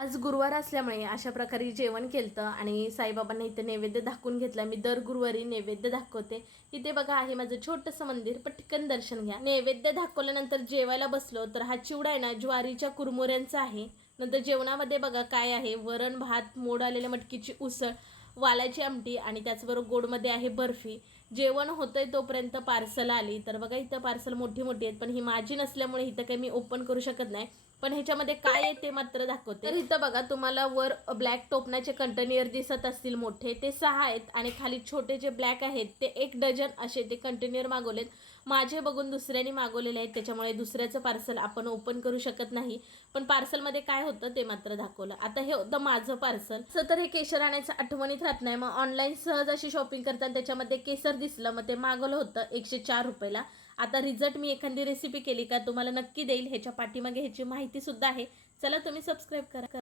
आज गुरुवार असल्यामुळे अशा प्रकारे जेवण केलं आणि साईबाबांना इथे नैवेद्य दाखवून घेतला। मी दर गुरुवारी नैवेद्य दाखवते। इथे बघा आहे माझं छोटंसं मंदिर, पटकन दर्शन घ्या। नैवेद्य दाखवल्यानंतर जेवायला बसलो तर हा चिवडा आहे ना ज्वारीच्या कुरमुऱ्यांचा आहे। नंतर जेवणामध्ये बघा काय आहे, वरण भात, मोड आलेल्या मटकीची उसळ, वालाची आमटी आणि त्याचबरोबर गोडमध्ये आहे बर्फी। जेवण होतंय तोपर्यंत पार्सल आली। तर बघा इथं पार्सल मोठी मोठी आहेत, पण ही माझी नसल्यामुळे इथं काही मी ओपन करू शकत नाही। पण ह्याच्यामध्ये काय आहे ते मात्र दाखवते। तर इथं बघा तुम्हाला वर ब्लॅक टोपणाचे कंटेनर दिसत असतील मोठे, ते 6 आहेत आणि खाली छोटे जे ब्लॅक आहेत ते 1 डझन असे ते कंटेनर मागवलेत। माझे बघून दुसऱ्यांनी मागवलेले आहेत, त्याच्यामुळे दुसऱ्याचं पार्सल आपण ओपन करू शकत नाही। पण पार्सलमध्ये काय होतं ते मात्र दाखवलं। आता हे होतं माझं पार्सल। असं तर हे केशर आणायचं आठवणीत राहत नाही, मग ऑनलाईन सहज अशी शॉपिंग करताना त्याच्यामध्ये केसर दिसलं, मग ते मागवलं होतं 104 रुपयाला। आता रिझल्ट मी एखादी रेसिपी केली का तुम्हाला नक्की देईल, ह्याच्या पाठीमागे ह्याची माहिती सुद्धा आहे। चला तुम्ही सबस्क्राईब करा।